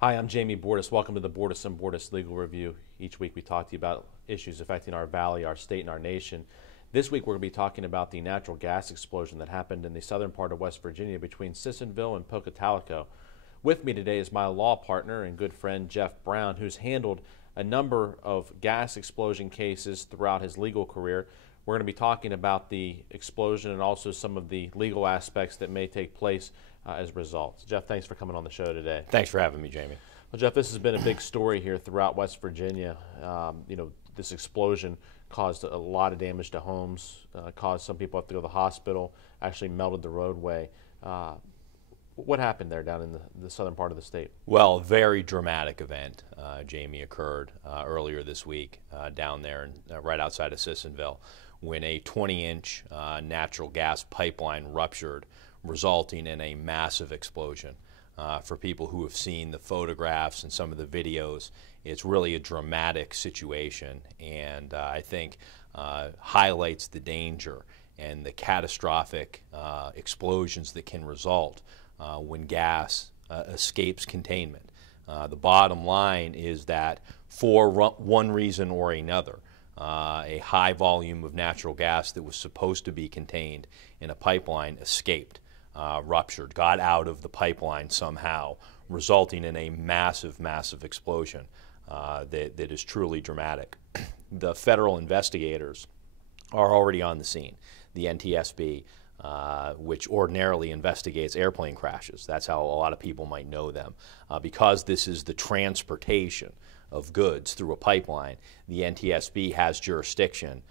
Hi, I'm Jamie Bordas. Welcome to the Bordas and Bordas Legal Review. Each week we talk to you about issues affecting our valley, our state, and our nation. This week we're going to be talking about the natural gas explosion that happened in the southern part of West Virginia between Sissonville and Pocatalico. With me today is my law partner and good friend Geoff Brown, who's handled a number of gas explosion cases throughout his legal career. We're going to be talking about the explosion and also some of the legal aspects that may take place as a result. Geoff, thanks for coming on the show today. Thanks for having me, Jamie. Well, Geoff, this has been a big story here throughout West Virginia. This explosion caused a lot of damage to homes, caused some people to have to go to the hospital, actually melted the roadway. What happened there down in the southern part of the state? Well, a very dramatic event, Jamie, occurred earlier this week down there right outside of Sissonville when a 20-inch natural gas pipeline ruptured, resulting in a massive explosion. For people who have seen the photographs and some of the videos, it's really a dramatic situation, and I think highlights the danger and the catastrophic explosions that can result when gas escapes containment. The bottom line is that for one reason or another, a high volume of natural gas that was supposed to be contained in a pipeline escaped, ruptured, got out of the pipeline somehow, resulting in a massive, massive explosion that is truly dramatic. The federal investigators are already on the scene. The NTSB, which ordinarily investigates airplane crashes. That's how a lot of people might know them. Because this is the transportation of goods through a pipeline, the NTSB has jurisdiction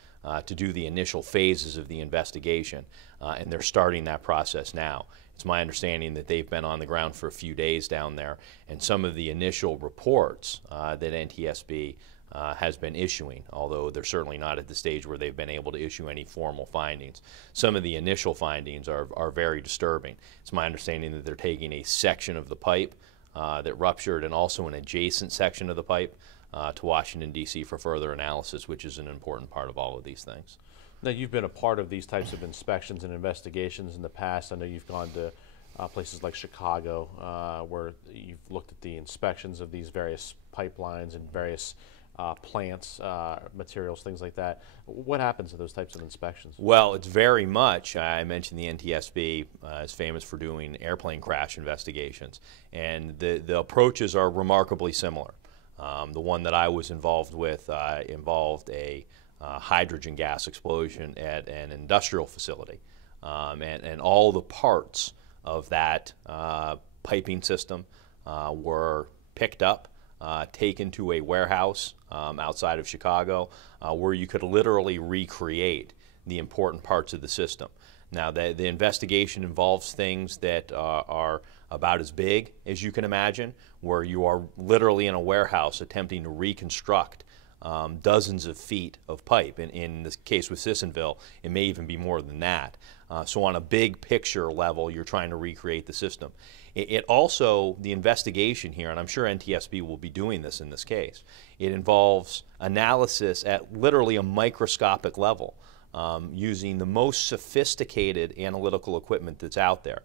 to do the initial phases of the investigation, and they're starting that process now. It's my understanding that they've been on the ground for a few days down there, and some of the initial reports that NTSB has been issuing, although they're certainly not at the stage where they've been able to issue any formal findings. Some of the initial findings are very disturbing. It's my understanding that they're taking a section of the pipe that ruptured and also an adjacent section of the pipe to Washington, D.C. for further analysis, which is an important part of all of these things. Now, you've been a part of these types of inspections and investigations in the past. I know you've gone to places like Chicago where you've looked at the inspections of these various pipelines and various plants, materials, things like that. What happens to those types of inspections? Well, it's very much, I mentioned the NTSB is famous for doing airplane crash investigations, and the approaches are remarkably similar. The one that I was involved with involved a hydrogen gas explosion at an industrial facility, and all the parts of that piping system were picked up, taken to a warehouse outside of Chicago where you could literally recreate the important parts of the system. Now, the investigation involves things that are about as big as you can imagine, where you are literally in a warehouse attempting to reconstruct dozens of feet of pipe. In this case with Sissonville, it may even be more than that. So on a big picture level, you're trying to recreate the system. It also, the investigation here, and I'm sure NTSB will be doing this in this case, it involves analysis at literally a microscopic level, using the most sophisticated analytical equipment that's out there.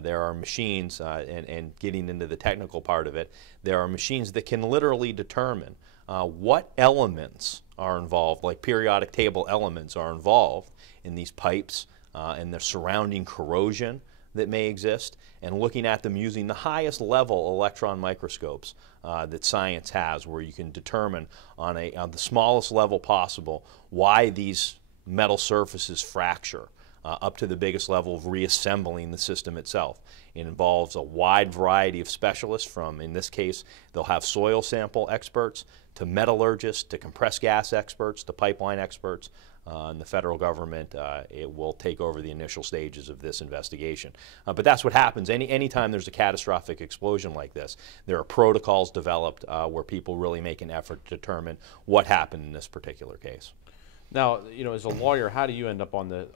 There are machines, and getting into the technical part of it, there are machines that can literally determine what elements are involved, like periodic table elements are involved in these pipes and the surrounding corrosion that may exist, and looking at them using the highest level electron microscopes that science has, where you can determine on the smallest level possible why these metal surfaces fracture, up to the biggest level of reassembling the system itself. It involves a wide variety of specialists from, in this case, they'll have soil sample experts, to metallurgists, to compressed gas experts, to pipeline experts. And the federal government, it will take over the initial stages of this investigation. But that's what happens. Anytime there's a catastrophic explosion like this, there are protocols developed where people really make an effort to determine what happened in this particular case. Now, as a lawyer, how do you end up on the,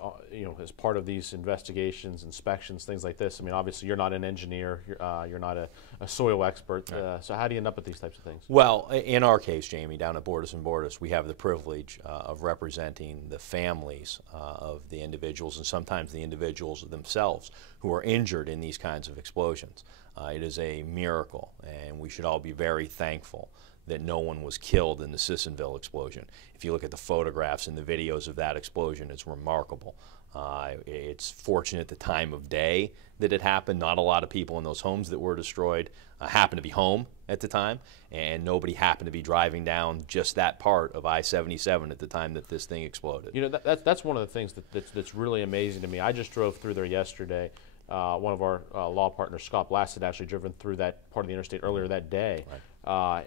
as part of these investigations, inspections, things like this? I mean, obviously, you're not an engineer, you're not a soil expert, Right. so how do you end up with these types of things? Well, in our case, Jamie, down at Bordas and Bordas, we have the privilege of representing the families of the individuals, and sometimes the individuals themselves who are injured in these kinds of explosions. It is a miracle, and we should all be very thankful that no one was killed in the Sissonville explosion. If you look at the photographs and the videos of that explosion, it's remarkable. It's fortunate the time of day that it happened. Not a lot of people in those homes that were destroyed happened to be home at the time, and nobody happened to be driving down just that part of I-77 at the time that this thing exploded. That's one of the things that's really amazing to me. I just drove through there yesterday. One of our law partners, Scott Blass, had actually driven through that part of the interstate earlier that day. Right.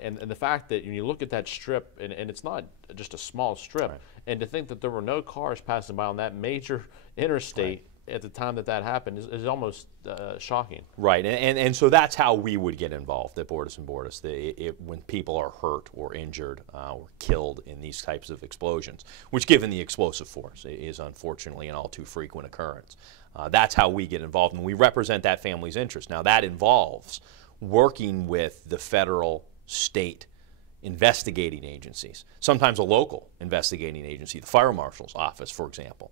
And the fact that when you look at that strip, and it's not just a small strip, Right. and to think that there were no cars passing by on that major interstate at the time that happened is almost shocking. Right, and so that's how we would get involved at Bordas and Bordas. When people are hurt or injured or killed in these types of explosions, which given the explosive force is unfortunately an all too frequent occurrence. That's how we get involved, and we represent that family's interest. Now that involves working with the federal, state investigating agencies, sometimes a local investigating agency, the fire marshal's office, for example.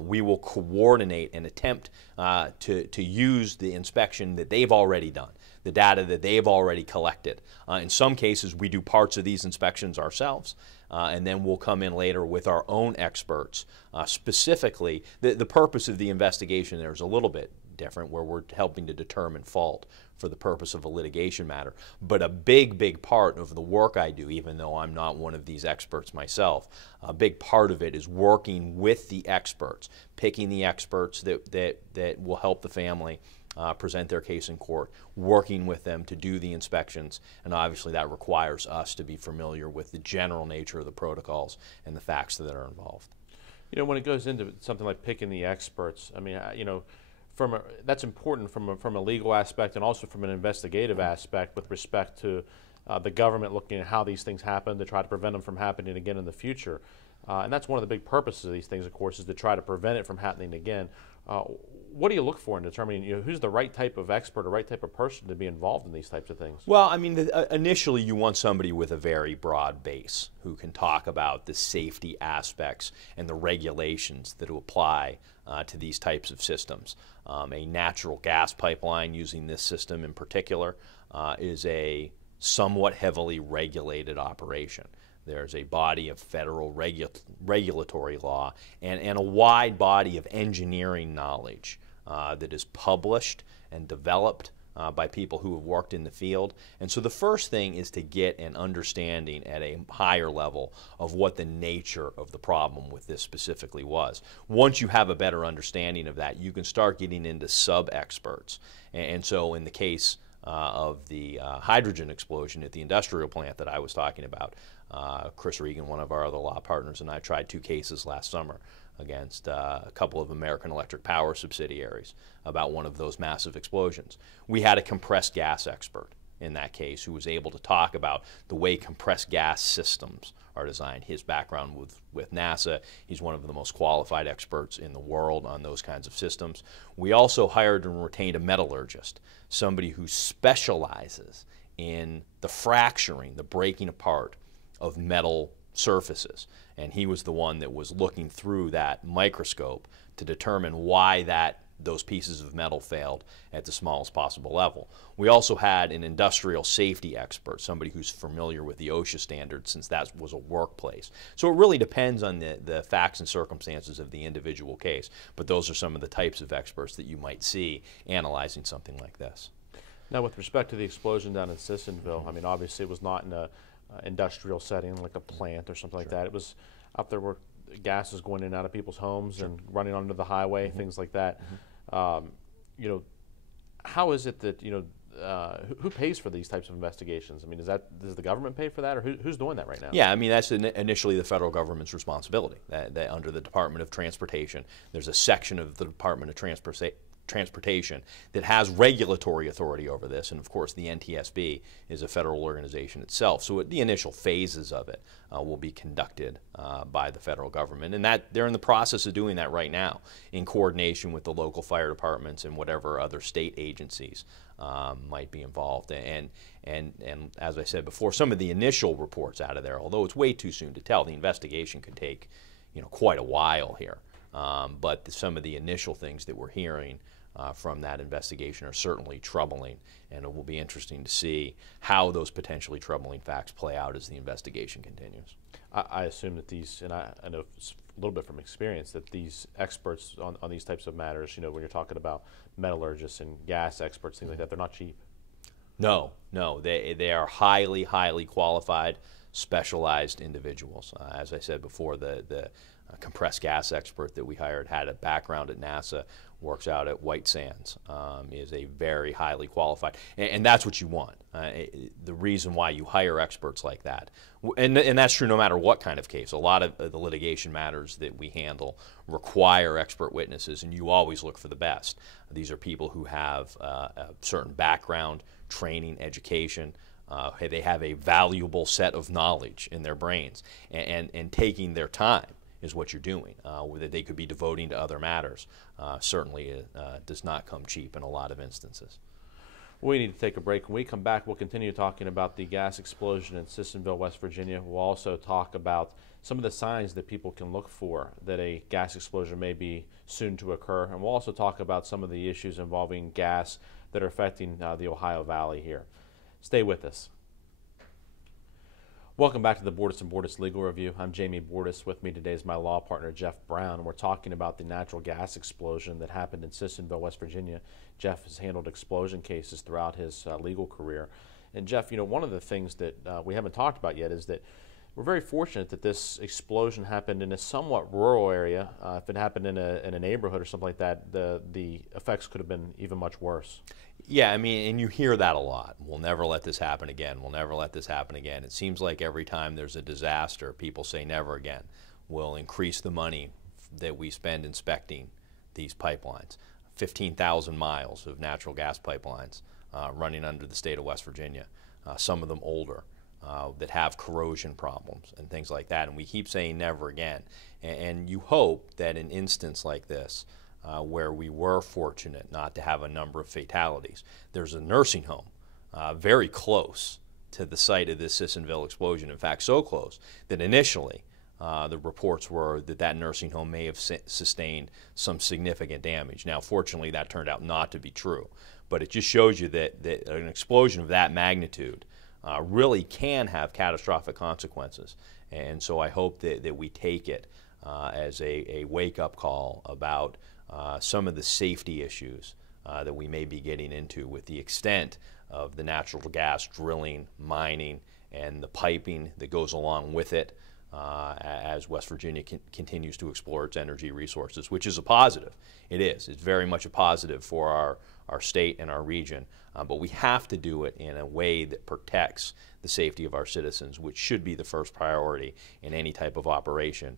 We will coordinate and attempt to use the inspection that they've already done, the data that they've already collected. In some cases, we do parts of these inspections ourselves, and then we'll come in later with our own experts. Specifically, the purpose of the investigation there is a little bit different, where we're helping to determine fault for the purpose of a litigation matter. But a big part of the work I do, even though I'm not one of these experts myself, a big part of it is working with the experts, picking the experts that will help the family present their case in court, working with them to do the inspections, and obviously that requires us to be familiar with the general nature of the protocols and the facts that are involved. When it goes into something like picking the experts, I mean, that's important from a legal aspect and also from an investigative aspect with respect to the government looking at how these things happen to try to prevent them from happening again in the future. And that's one of the big purposes of these things, of course, is to try to prevent it from happening again. What do you look for in determining who's the right type of expert or right type of person to be involved in these types of things? Well, I mean, initially you want somebody with a very broad base who can talk about the safety aspects and the regulations that will apply to these types of systems. A natural gas pipeline using this system in particular is a somewhat heavily regulated operation. There's a body of federal regulatory law and a wide body of engineering knowledge that is published and developed by people who have worked in the field. And so the first thing is to get an understanding at a higher level of what the nature of the problem with this specifically was. Once you have a better understanding of that, you can start getting into sub-experts. And so in the case of the hydrogen explosion at the industrial plant that I was talking about, Chris Regan, one of our other law partners, and I tried 2 cases last summer against a couple of American Electric Power subsidiaries about one of those massive explosions. We had a compressed gas expert in that case who was able to talk about the way compressed gas systems are designed. His background with NASA, he's one of the most qualified experts in the world on those kinds of systems. We also hired and retained a metallurgist, somebody who specializes in the fracturing, the breaking apart of metal surfaces. And he was the one that was looking through that microscope to determine why those pieces of metal failed at the smallest possible level. We also had an industrial safety expert, somebody who's familiar with the OSHA standards, since that was a workplace. So it really depends on the facts and circumstances of the individual case, but those are some of the types of experts that you might see analyzing something like this. Now, with respect to the explosion down in Sissonville, I mean, obviously it was not in a industrial setting like a plant or something like that. It was out there where gas is going in and out of people's homes and running onto the highway, things like that. How is it that who pays for these types of investigations? I mean, does the government pay for that, or who's doing that right now? Yeah, I mean, that's initially the federal government's responsibility. That under the Department of Transportation, there's a section of the Department of Transportation that has regulatory authority over this, and of course the NTSB is a federal organization itself. So the initial phases of it will be conducted by the federal government, and that they're in the process of doing that right now in coordination with the local fire departments and whatever other state agencies might be involved. And as I said before, some of the initial reports out of there, although it's way too soon to tell, the investigation could take quite a while here. But some of the initial things that we're hearing from that investigation are certainly troubling, and it will be interesting to see how those potentially troubling facts play out as the investigation continues. I assume that these, and I know a little bit from experience, that these experts on these types of matters, when you're talking about metallurgists and gas experts, things like that, they're not cheap. No, they are highly qualified, specialized individuals. As I said before, the compressed gas expert that we hired had a background at NASA, works out at White Sands, is a very highly qualified, and that's what you want. The reason why you hire experts like that, and that's true no matter what kind of case. A lot of the litigation matters that we handle require expert witnesses, and you always look for the best. These are people who have a certain background, training, education. They have a valuable set of knowledge in their brains, and taking their time is what you're doing, that they could be devoting to other matters. Certainly does not come cheap in a lot of instances. We need to take a break. When we come back, we'll continue talking about the gas explosion in Sissonville, West Virginia. We'll also talk about some of the signs that people can look for that a gas explosion may be soon to occur. And we'll also talk about some of the issues involving gas that are affecting the Ohio Valley here. Stay with us. Welcome back to the Bordas and Bordas Legal Review. I'm Jamie Bordas. With me today is my law partner, Geoff Brown. We're talking about the natural gas explosion that happened in Sissonville, West Virginia. Geoff has handled explosion cases throughout his legal career. And Geoff, one of the things that we haven't talked about yet is that we're very fortunate that this explosion happened in a somewhat rural area. If it happened in a neighborhood or something like that, the effects could have been even much worse. Yeah, I mean, and you hear that a lot. We'll never let this happen again. We'll never let this happen again. It seems like every time there's a disaster, people say never again. We'll increase the money that we spend inspecting these pipelines. 15,000 miles of natural gas pipelines running under the state of West Virginia, some of them older, that have corrosion problems and things like that. And we keep saying never again. And you hope that an instance like this, where we were fortunate not to have a number of fatalities. There's a nursing home very close to the site of this Sissonville explosion. In fact, so close that initially the reports were that nursing home may have sustained some significant damage. Now, fortunately, that turned out not to be true. But it just shows you that an explosion of that magnitude really can have catastrophic consequences. And so I hope that we take it as a wake-up call about some of the safety issues that we may be getting into with the extent of the natural gas drilling, mining, and the piping that goes along with it as West Virginia continues to explore its energy resources, which is a positive. It is. It's very much a positive for our state and our region, but we have to do it in a way that protects the safety of our citizens, which should be the first priority in any type of operation.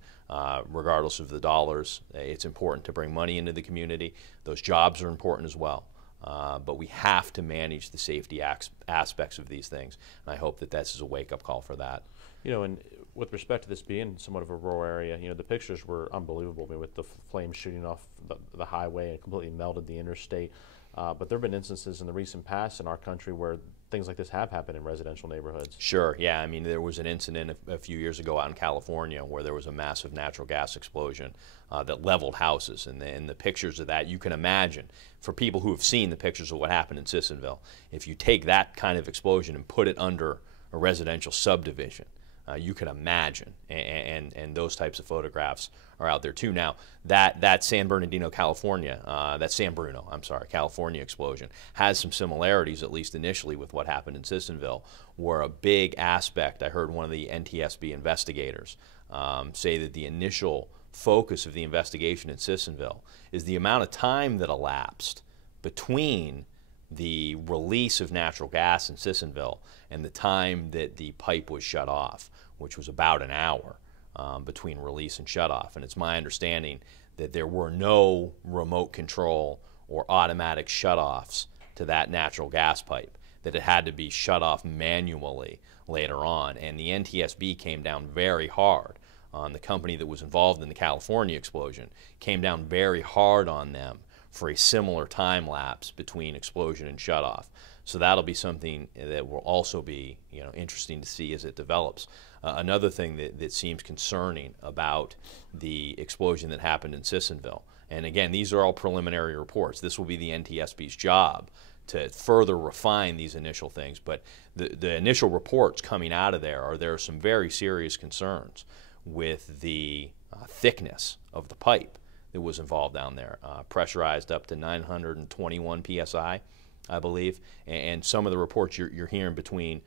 Regardless of the dollars, it's important to bring money into the community. Those jobs are important as well. But we have to manage the safety aspects of these things. And I hope that this is a wake-up call for that. And with respect to this being somewhat of a rural area, the pictures were unbelievable. I mean, with the flames shooting off the highway and completely melted the interstate. But there have been instances in the recent past in our country where things like this have happened in residential neighborhoods. Sure, yeah. I mean, there was an incident a few years ago out in California where there was a massive natural gas explosion that leveled houses. And the pictures of that, you can imagine, for people who have seen the pictures of what happened in Sissonville, if you take that kind of explosion and put it under a residential subdivision, you can imagine, and those types of photographs are out there too. Now, that San Bernardino, California, California explosion has some similarities, at least initially, with what happened in Sissonville, where a big aspect, I heard one of the NTSB investigators say that the initial focus of the investigation in Sissonville is the amount of time that elapsed between the release of natural gas in Sissonville and the time that the pipe was shut off, which was about an hour between release and shut off. And it's my understanding that there were no remote control or automatic shutoffs to that natural gas pipe, that it had to be shut off manually later on. And the NTSB came down very hard on the company that was involved in the California explosion, came down very hard on them for a similar time lapse between explosion and shutoff. So that'll be something that will also be, interesting to see as it develops. Another thing that seems concerning about the explosion that happened in Sissonville, and again, these are all preliminary reports. This will be the NTSB's job to further refine these initial things, but the initial reports coming out of there are some very serious concerns with the thickness of the pipe that was involved down there, pressurized up to 921 psi, I believe, and some of the reports you're hearing between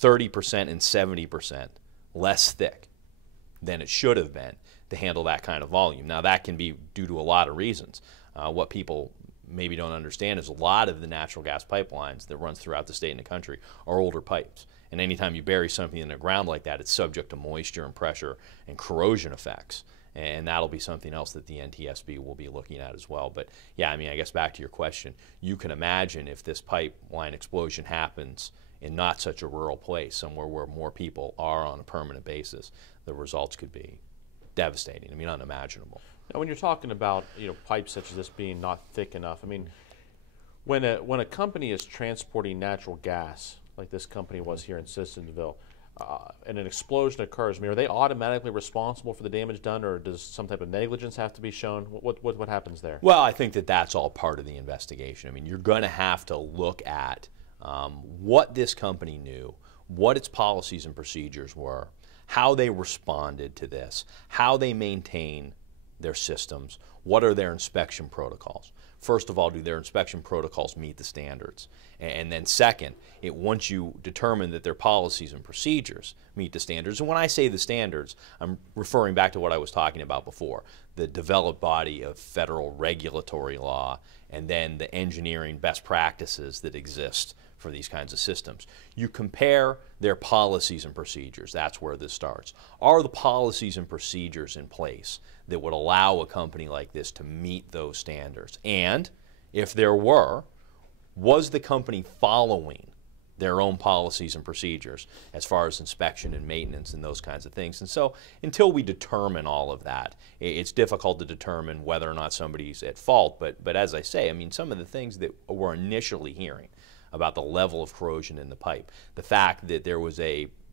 30% and 70% less thick than it should have been to handle that kind of volume. Now, that can be due to a lot of reasons. What people maybe don't understand is a lot of the natural gas pipelines that runs throughout the state and the country are older pipes. And anytime you bury something in the ground like that, it's subject to moisture and pressure and corrosion effects. And that'll be something else that the NTSB will be looking at as well. But yeah, I guess back to your question, you can imagine if this pipeline explosion happens in not such a rural place, somewhere where more people are on a permanent basis, the results could be devastating. Unimaginable. Now, when you're talking about pipes such as this being not thick enough, when a company is transporting natural gas, like this company was here in Sissonville, and an explosion occurs, are they automatically responsible for the damage done, or does some type of negligence have to be shown? What happens there? Well, I think that's all part of the investigation. You're going to have to look at what this company knew, what its policies and procedures were, how they responded to this, how they maintain their systems, what are their inspection protocols. First of all, do their inspection protocols meet the standards? And then second, once you determine that their policies and procedures meet the standards, and when I say the standards, I'm referring back to what I was talking about before, the developed body of federal regulatory law, and then the engineering best practices that exist for these kinds of systems. You compare their policies and procedures. That's where this starts. Are the policies and procedures in place that would allow a company like this to meet those standards? And if there were, was the company following their own policies and procedures as far as inspection and maintenance and those kinds of things? And so until we determine all of that, it's difficult to determine whether or not somebody's at fault. But as I say, some of the things that we're initially hearing about the level of corrosion in the pipe, the fact that there was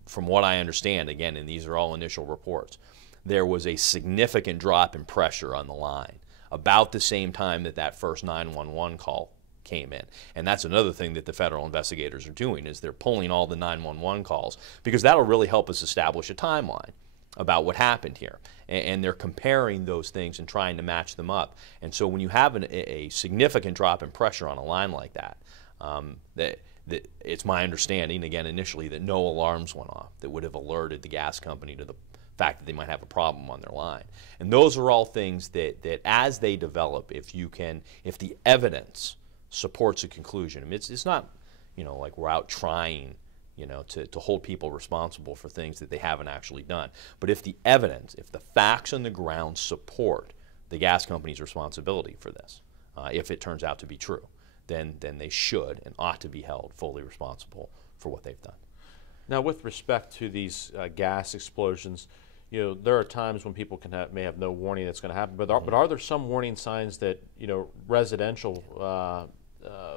from what I understand, again, and these are all initial reports, there was a significant drop in pressure on the line about the same time that first 911 call came in. And that's another thing that the federal investigators are doing, is they're pulling all the 911 calls, because that'll really help us establish a timeline about what happened here. And they're comparing those things and trying to match them up. And so when you have a significant drop in pressure on a line like that, that it's my understanding, again, initially, that no alarms went off that would have alerted the gas company to the fact that they might have a problem on their line. And those are all things that as they develop, if the evidence supports a conclusion, it's not, like we're out trying, to hold people responsible for things that they haven't actually done. But if the evidence, if the facts on the ground support the gas company's responsibility for this, if it turns out to be true, then they should and ought to be held fully responsible for what they've done. Now, with respect to these gas explosions, there are times when people may have no warning that's going to happen. But are there some warning signs that residential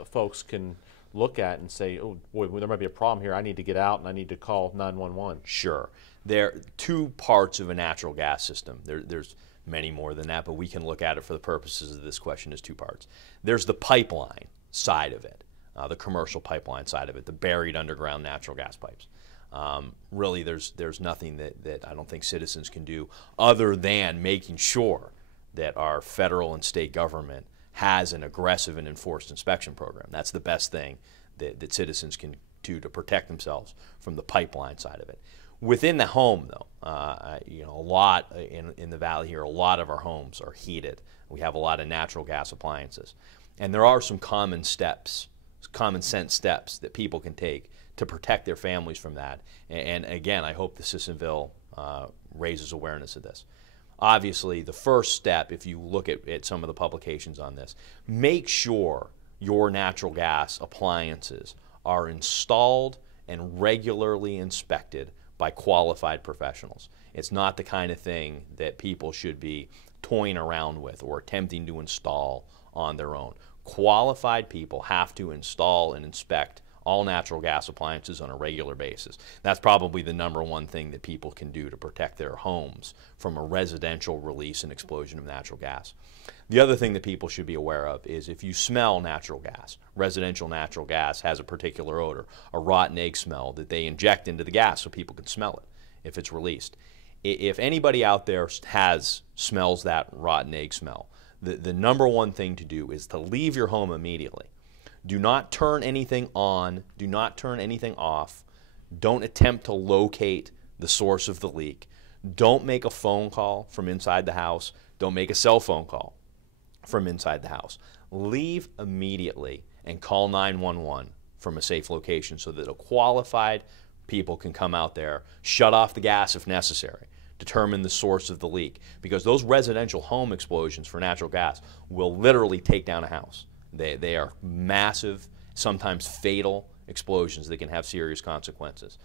folks can look at and say, oh boy, there might be a problem here, I need to get out and I need to call 911? Sure. There are two parts of a natural gas system. There's many more than that, but we can look at it for the purposes of this question as two parts. There's the pipeline side of it, the commercial pipeline side of it, the buried underground natural gas pipes. Really, there's nothing that I don't think citizens can do other than making sure that our federal and state government has an aggressive and enforced inspection program. That's the best thing that citizens can do to protect themselves from the pipeline side of it. Within the home, though, a lot in the valley here, a lot of our homes are heated. We have a lot of natural gas appliances. And there are some common sense steps that people can take to protect their families from that. And again, I hope the Sissonville raises awareness of this. obviously the first step, if you look at some of the publications on this, make sure your natural gas appliances are installed and regularly inspected by qualified professionals. It's not the kind of thing that people should be toying around with or attempting to install on their own. Qualified people have to install and inspect all natural gas appliances on a regular basis. That's probably the number one thing that people can do to protect their homes from a residential release and explosion of natural gas. The other thing that people should be aware of is if you smell natural gas, residential natural gas has a particular odor, a rotten egg smell that they inject into the gas so people can smell it if it's released. If anybody out there smells that rotten egg smell, the number one thing to do is to leave your home immediately. Do not turn anything on. Do not turn anything off. Don't attempt to locate the source of the leak. Don't make a phone call from inside the house. Don't make a cell phone call from inside the house. Leave immediately and call 911 from a safe location so that a qualified people can come out there, shut off the gas if necessary, determine the source of the leak, because those residential home explosions for natural gas will literally take down a house. They are massive, sometimes fatal explosions that can have serious consequences.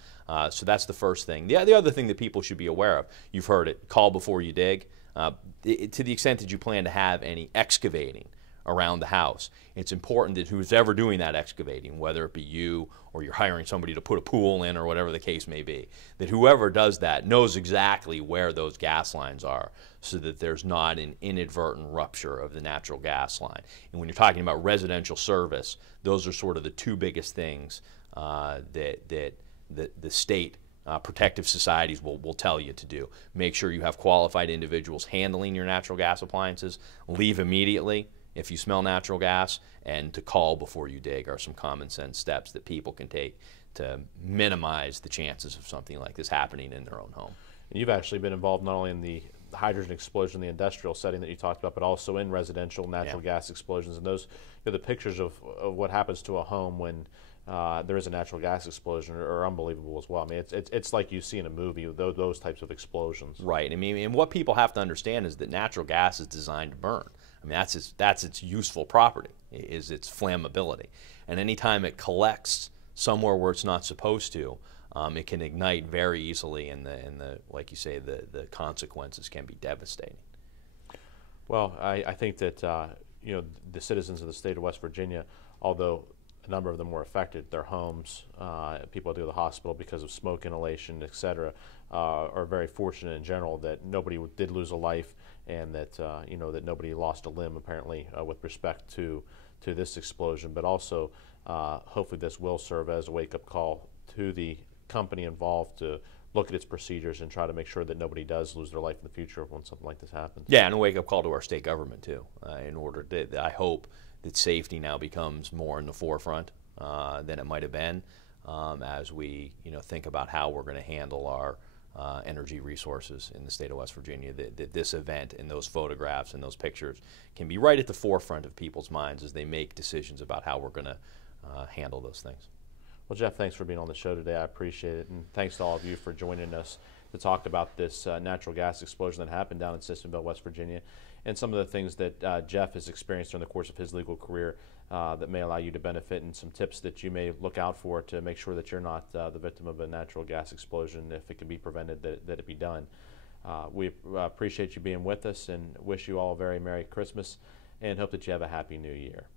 So that's the first thing. The other thing that people should be aware of, you've heard it, call before you dig. To the extent that you plan to have any excavating around the house, it's important that who's ever doing that excavating, whether it be you or you're hiring somebody to put a pool in or whatever the case may be, that whoever does that knows exactly where those gas lines are so that there's not an inadvertent rupture of the natural gas line. And when you're talking about residential service, those are sort of the two biggest things that the state protective societies will tell you to do. Make sure you have qualified individuals handling your natural gas appliances. Leave immediately if you smell natural gas, and to call before you dig are some common sense steps that people can take to minimize the chances of something like this happening in their own home. And you've actually been involved not only in the hydrogen explosion, the industrial setting that you talked about, but also in residential natural gas explosions. And those, the pictures of what happens to a home when there is a natural gas explosion are unbelievable as well. I mean, it's like you see in a movie, those types of explosions. Right. I mean, and what people have to understand is that natural gas is designed to burn. I mean, that's its useful property, is its flammability. And anytime it collects somewhere where it's not supposed to, it can ignite very easily, and the like you say, the consequences can be devastating. Well, I think that the citizens of the state of West Virginia, although a number of them were affected, their homes, people go to the hospital because of smoke inhalation, et cetera, are very fortunate in general that nobody did lose a life, and that that nobody lost a limb apparently with respect to this explosion. But also, hopefully, this will serve as a wake-up call to the company involved to look at its procedures and try to make sure that nobody does lose their life in the future when something like this happens. Yeah, and a wake-up call to our state government too. In order to, I hope that safety now becomes more in the forefront than it might have been as we think about how we're going to handle our energy resources in the state of West Virginia. That this event and those photographs and those pictures can be right at the forefront of people's minds as they make decisions about how we're going to handle those things. Well, Geoff, thanks for being on the show today. I appreciate it, and thanks to all of you for joining us to talk about this natural gas explosion that happened down in Sissonville, West Virginia, and some of the things that Geoff has experienced during the course of his legal career that may allow you to benefit, and some tips that you may look out for to make sure that you're not the victim of a natural gas explosion. If it can be prevented, that it be done. We appreciate you being with us and wish you all a very Merry Christmas and hope that you have a Happy New Year.